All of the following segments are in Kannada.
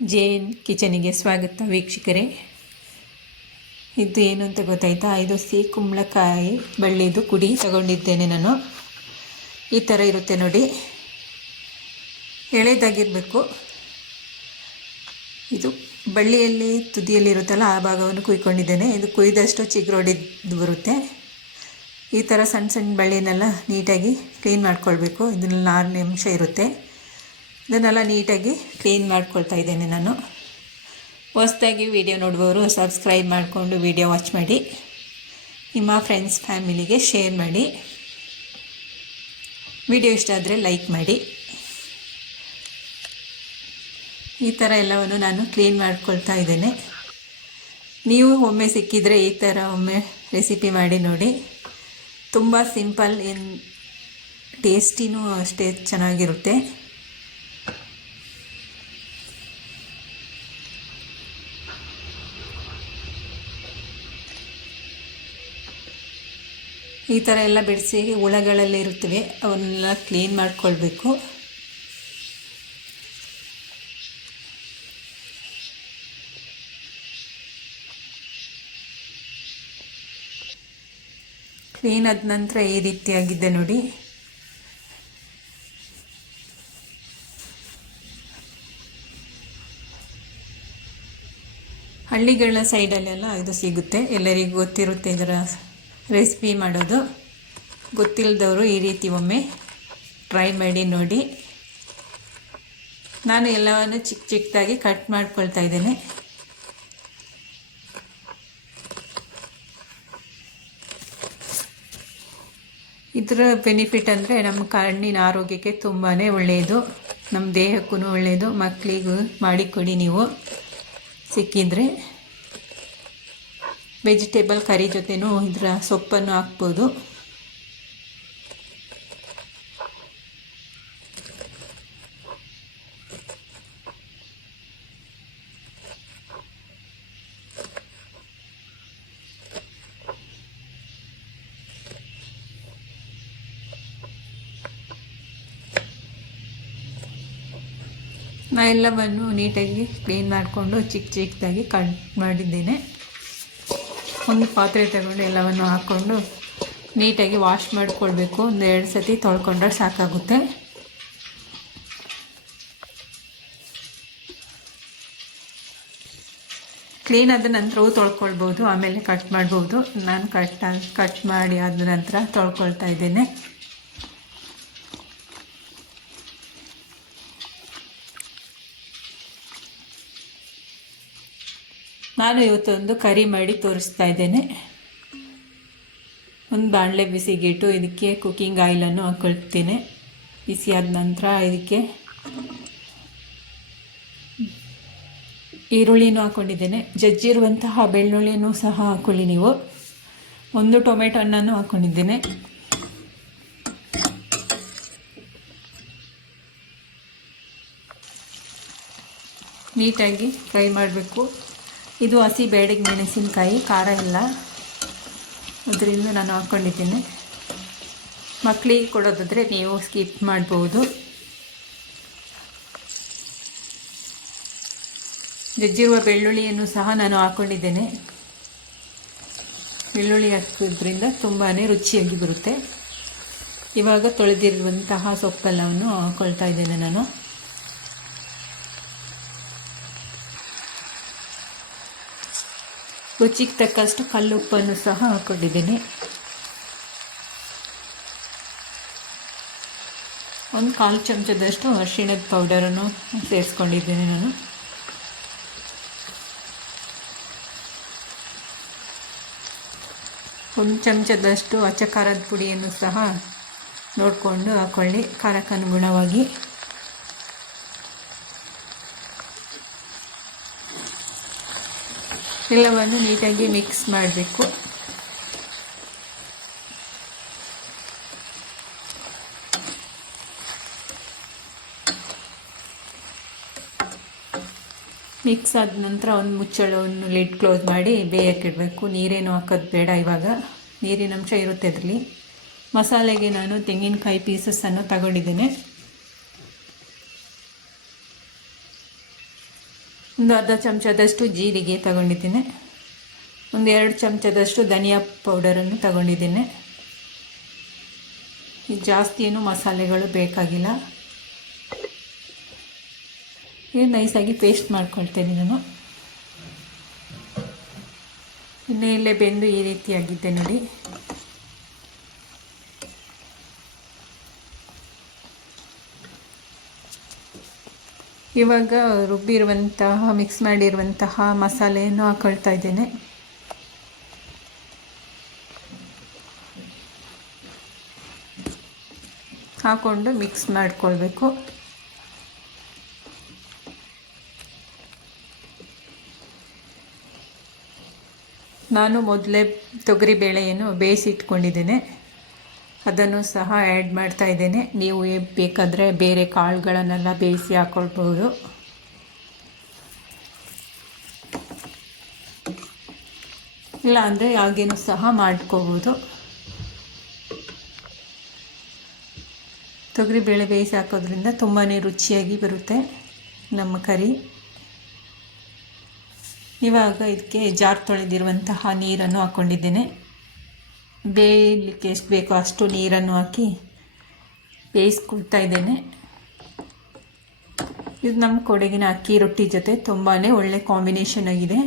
ಜೇನ್ ಕಿಚನಿಗೆ ಸ್ವಾಗತ ವೀಕ್ಷಕರೇ. ಇದು ಏನು ಅಂತ ಗೊತ್ತಾಯ್ತಾ? ಇದು ಕುಂಬಳಕಾಯಿ ಬಳ್ಳಿದು ಕುಡಿ ತಗೊಂಡಿದ್ದೇನೆ ನಾನು. ಈ ಥರ ಇರುತ್ತೆ ನೋಡಿ, ಎಳೆದಾಗಿರಬೇಕು. ಇದು ಬಳ್ಳಿಯಲ್ಲಿ ತುದಿಯಲ್ಲಿ ಇರುತ್ತಲ್ಲ, ಆ ಭಾಗವನ್ನು ಕುಯ್ಕೊಂಡಿದ್ದೇನೆ. ಇದು ಕುಯ್ದಷ್ಟು ಚಿಗುರೊಡೆದು ಬರುತ್ತೆ. ಈ ಥರ ಸಣ್ಣ ಸಣ್ಣ ಬಳ್ಳಿನೆಲ್ಲ ನೀಟಾಗಿ ಕ್ಲೀನ್ ಮಾಡ್ಕೊಳ್ಬೇಕು. ಇದನ್ನೆಲ್ಲ 6 ನಿಮಿಷ ಇರುತ್ತೆ. ಇದನ್ನೆಲ್ಲ ನೀಟಾಗಿ ಕ್ಲೀನ್ ಮಾಡ್ಕೊಳ್ತಾ ಇದ್ದೇನೆ ನಾನು. ಹೊಸದಾಗಿ ವಿಡಿಯೋ ನೋಡುವವರು ಸಬ್ಸ್ಕ್ರೈಬ್ ಮಾಡಿಕೊಂಡು ವಿಡಿಯೋ ವಾಚ್ ಮಾಡಿ, ನಿಮ್ಮ ಫ್ರೆಂಡ್ಸ್ ಫ್ಯಾಮಿಲಿಗೆ ಶೇರ್ ಮಾಡಿ. ವಿಡಿಯೋ ಇಷ್ಟ ಆದರೆ ಲೈಕ್ ಮಾಡಿ. ಈ ಥರ ಎಲ್ಲವನ್ನು ನಾನು ಕ್ಲೀನ್ ಮಾಡ್ಕೊಳ್ತಾ ಇದ್ದೇನೆ. ನೀವು ಒಮ್ಮೆ ಸಿಕ್ಕಿದರೆ ಈ ಥರ ಒಮ್ಮೆ ರೆಸಿಪಿ ಮಾಡಿ ನೋಡಿ. ತುಂಬ ಸಿಂಪಲ್, ಏನು ಟೇಸ್ಟಿನೂ ಅಷ್ಟೇ ಚೆನ್ನಾಗಿರುತ್ತೆ. ಈ ಥರ ಎಲ್ಲ ಬಿಡಿಸಿ ಹುಳಗಳೆಲ್ಲ ಇರುತ್ತವೆ, ಅವನ್ನೆಲ್ಲ ಕ್ಲೀನ್ ಮಾಡಿಕೊಳ್ಬೇಕು. ಕ್ಲೀನ್ ಆದ ನಂತರ ಈ ರೀತಿಯಾಗಿದೆ ನೋಡಿ. ಹಳ್ಳಿಗಳ ಸೈಡಲ್ಲೆಲ್ಲ ಇದು ಸಿಗುತ್ತೆ, ಎಲ್ಲರಿಗೂ ಗೊತ್ತಿರುತ್ತೆ ಇದರ ರೆಸಿಪಿ ಮಾಡೋದು. ಗೊತ್ತಿಲ್ಲದವರು ಈ ರೀತಿ ಒಮ್ಮೆ ಟ್ರೈ ಮಾಡಿ ನೋಡಿ. ನಾನು ಎಲ್ಲವನ್ನು ಚಿಕ್ಕ ಚಿಕ್ಕದಾಗಿ ಕಟ್ ಮಾಡ್ಕೊಳ್ತಾ ಇದ್ದೇನೆ. ಇದರ ಬೆನಿಫಿಟ್ ಅಂದರೆ ನಮ್ಮ ಕಣ್ಣಿನ ಆರೋಗ್ಯಕ್ಕೆ ತುಂಬಾ ಒಳ್ಳೆಯದು, ನಮ್ಮ ದೇಹಕ್ಕೂ ಒಳ್ಳೆಯದು. ಮಕ್ಕಳಿಗೂ ಮಾಡಿಕೊಡಿ ನೀವು ಸಿಕ್ಕಿದರೆ. ವೆಜಿಟೇಬಲ್ ಕರಿ ಜೊತೆನೂ ಇದರ ಸೊಪ್ಪನ್ನು ಹಾಕ್ಬೋದು. ನಾ ಎಲ್ಲವನ್ನು ನೀಟಾಗಿ ಕ್ಲೀನ್ ಮಾಡಿಕೊಂಡು ಚಿಕ್ಕ ಚಿಕ್ಕದಾಗಿ ಕಟ್ ಮಾಡಿದ್ದೇನೆ. ಒಂದು ಪಾತ್ರೆ ತಗೊಂಡು ಎಲ್ಲವನ್ನು ಹಾಕ್ಕೊಂಡು ನೀಟಾಗಿ ವಾಶ್ ಮಾಡಿಕೊಳ್ಬೇಕು. 1-2 ಸತಿ ತೊಳ್ಕೊಂಡ್ರೆ ಸಾಕಾಗುತ್ತೆ. ಕ್ಲೀನ್ ಆದ ನಂತರವೂ ತೊಳ್ಕೊಳ್ಬೋದು, ಆಮೇಲೆ ಕಟ್ ಮಾಡ್ಬೋದು. ನಾನು ಕಟ್ ಮಾಡಿ ಆದ ನಂತರ ತೊಳ್ಕೊಳ್ತಾ ಇದ್ದೇನೆ. ನಾನು ಇವತ್ತೊಂದು ಕರಿ ಮಾಡಿ ತೋರಿಸ್ತಾ ಇದ್ದೇನೆ. ಒಂದು ಬಾಣಲೆ ಬಿಸಿಗಿಟ್ಟು ಇದಕ್ಕೆ ಕುಕ್ಕಿಂಗ್ ಆಯಿಲನ್ನು ಹಾಕ್ಕೊಳ್ತೀನಿ. ಬಿಸಿ ಆದ ನಂತರ ಇದಕ್ಕೆ ಈರುಳ್ಳಿನೂ ಹಾಕ್ಕೊಂಡಿದ್ದೇನೆ. ಜಜ್ಜಿರುವಂತಹ ಬೆಳ್ಳುಳ್ಳಿನೂ ಸಹ ಹಾಕ್ಕೊಳ್ಳಿ ನೀವು. 1 ಟೊಮೆಟೊ ಹಣ್ಣನ್ನು ಹಾಕ್ಕೊಂಡಿದ್ದೇನೆ. ನೀಟಾಗಿ ಫ್ರೈ ಮಾಡಬೇಕು. ಇದು ಹಸಿ ಬೇಡಿಗೆ ಮೆಣಸಿನಕಾಯಿ, ಖಾರ ಇಲ್ಲ, ಅದರಿಂದ ನಾನು ಹಾಕ್ಕೊಂಡಿದ್ದೇನೆ. ಮಕ್ಕಳಿಗೆ ಕೊಡೋದಾದರೆ ನೀವು ಸ್ಕಿಪ್ ಮಾಡ್ಬೋದು. ಜಜ್ಜಿರುವ ಬೆಳ್ಳುಳ್ಳಿಯನ್ನು ಸಹ ನಾನು ಹಾಕ್ಕೊಂಡಿದ್ದೇನೆ. ಬೆಳ್ಳುಳ್ಳಿ ಹಾಕೋದ್ರಿಂದ ತುಂಬಾ ರುಚಿಯಾಗಿ ಬರುತ್ತೆ. ಇವಾಗ ತೊಳೆದಿರುವಂತಹ ಸೊಪ್ಪೆಲ್ಲವನ್ನು ಹಾಕ್ಕೊಳ್ತಾ ಇದ್ದೇನೆ ನಾನು. ರುಚಿಗೆ ತಕ್ಕಷ್ಟು ಕಲ್ಲುಪ್ಪನ್ನು ಸಹ ಹಾಕ್ಕೊಂಡಿದ್ದೀನಿ. ಒಂದು 1/4 ಚಮಚದಷ್ಟು ಅರಿಶಿಣದ ಪೌಡರನ್ನು ಸೇರಿಸ್ಕೊಂಡಿದ್ದೀನಿ ನಾನು. ಒಂದು ಚಮಚದಷ್ಟು ಅಚ್ಚ ಖಾರದ ಪುಡಿಯನ್ನು ಸಹ ನೋಡಿಕೊಂಡು ಹಾಕ್ಕೊಳ್ಳಿ, ಖಾರಕ್ಕೆ ಅನುಗುಣವಾಗಿ. ಎಲ್ಲವನ್ನು ನೀಟಾಗಿ ಮಿಕ್ಸ್ ಮಾಡಬೇಕು. ಮಿಕ್ಸ್ ಆದ ನಂತರ ಒಂದು ಮುಚ್ಚಳವನ್ನು ಲಿಡ್ ಕ್ಲೋಸ್ ಮಾಡಿ ಬೇಯಕ್ಕಿಡಬೇಕು. ನೀರೇನು ಹಾಕೋದು ಬೇಡ. ಇವಾಗ ನೀರಿನ ಅಂಶ ಇರುತ್ತೆ ಅದರಲ್ಲಿ. ಮಸಾಲೆಗೆ ನಾನು ತೆಂಗಿನಕಾಯಿ ಪೀಸಸ್ಸನ್ನು ತಗೊಂಡಿದ್ದೇನೆ. ಒಂದು ಅರ್ಧ ಚಮಚದಷ್ಟು ಜೀರಿಗೆ ತಗೊಂಡಿದ್ದೇನೆ. ಒಂದು 2 ಚಮಚದಷ್ಟು ಧನಿಯಾ ಪೌಡರನ್ನು ತಗೊಂಡಿದ್ದೇನೆ. ಇದು ಜಾಸ್ತಿ ಏನು ಮಸಾಲೆಗಳು ಬೇಕಾಗಿಲ್ಲ. ಇದು ನೈಸಾಗಿ ಪೇಸ್ಟ್ ಮಾಡ್ಕೊಳ್ತೇನೆ ನಾನು. ಎಣ್ಣೆಯಲ್ಲೇ ಬೆಂದು ಈ ರೀತಿಯಾಗಿದ್ದೆ ನೋಡಿ. ಇವಾಗ ರುಬ್ಬಿರುವಂತಹ ಮಿಕ್ಸ್ ಮಾಡಿರುವಂತಹ ಮಸಾಲೆಯನ್ನು ಹಾಕೊಳ್ತಾ ಇದ್ದೇನೆ. ಹಾಕ್ಕೊಂಡು ಮಿಕ್ಸ್ ಮಾಡಿಕೊಳ್ಬೇಕು. ನಾನು ಮೊದಲೇ ತೊಗರಿಬೇಳೆಯನ್ನು ಬೇಯಿಸಿಟ್ಕೊಂಡಿದ್ದೇನೆ, ಅದನ್ನು ಸಹ ಆ್ಯಡ್ ಮಾಡ್ತಾ ಇದ್ದೇನೆ. ನೀವು ಬೇಕಾದರೆ ಬೇರೆ ಕಾಳುಗಳನ್ನೆಲ್ಲ ಬೇಯಿಸಿ ಹಾಕ್ಕೊಳ್ಬೋದು. ಇಲ್ಲ ಅಂದರೆ ಹಾಗೇನೂ ಸಹ ಮಾಡ್ಕೋಬೋದು. ತೊಗರಿಬೇಳೆ ಬೇಯಿಸಿ ಹಾಕೋದ್ರಿಂದ ತುಂಬಾ ರುಚಿಯಾಗಿ ಬರುತ್ತೆ ನಮ್ಮ ಕರಿ. ಇವಾಗ ಇದಕ್ಕೆ ಜಾರ್ ತೊಳೆದಿರುವಂತಹ ನೀರನ್ನು ಹಾಕ್ಕೊಂಡಿದ್ದೇನೆ. ಬೇಯಲಿಕ್ಕೆ ಎಷ್ಟು ಬೇಕೋ ಅಷ್ಟು ನೀರನ್ನು ಹಾಕಿ ಬೇಯಿಸ್ಕೊಳ್ತಾ ಇದ್ದೇನೆ. ಇದು ನಮ್ಮ ಕೊಡಗಿನ ಅಕ್ಕಿ ರೊಟ್ಟಿ ಜೊತೆ ತುಂಬಾ ಒಳ್ಳೆ ಕಾಂಬಿನೇಷನ್ ಆಗಿದೆ.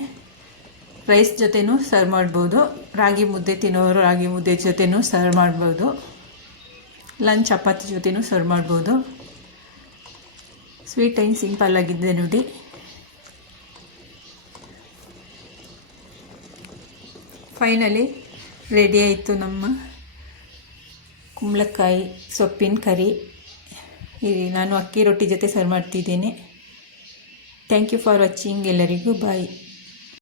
ರೈಸ್ ಜೊತೆನೂ ಸರ್ವ್ ಮಾಡ್ಬೋದು. ರಾಗಿ ಮುದ್ದೆ ತಿನ್ನೋರು ರಾಗಿ ಮುದ್ದೆ ಜೊತೆನೂ ಸರ್ವ್ ಮಾಡ್ಬೋದು. ಲಂಚ್ ಚಪಾತಿ ಜೊತೆನೂ ಸರ್ವ್ ಮಾಡ್ಬೋದು. ಸ್ವೀಟ್ ಆ್ಯಂಡ್ ಸಿಂಪಲ್ ಆಗಿದೆ ನೋಡಿ. ಫೈನಲಿ ರೆಡಿ ಆಯಿತು ನಮ್ಮ ಕುಂಬಳಕಾಯಿ ಸೊಪ್ಪಿನ ಕರಿ. ನಾನು ಅಕ್ಕಿ ರೊಟ್ಟಿ ಜೊತೆ ಸರ್ವ್ ಮಾಡ್ತಿದ್ದೇನೆ. Thank you for watching. ಎಲ್ಲರಿಗೂ ಬಾಯ್.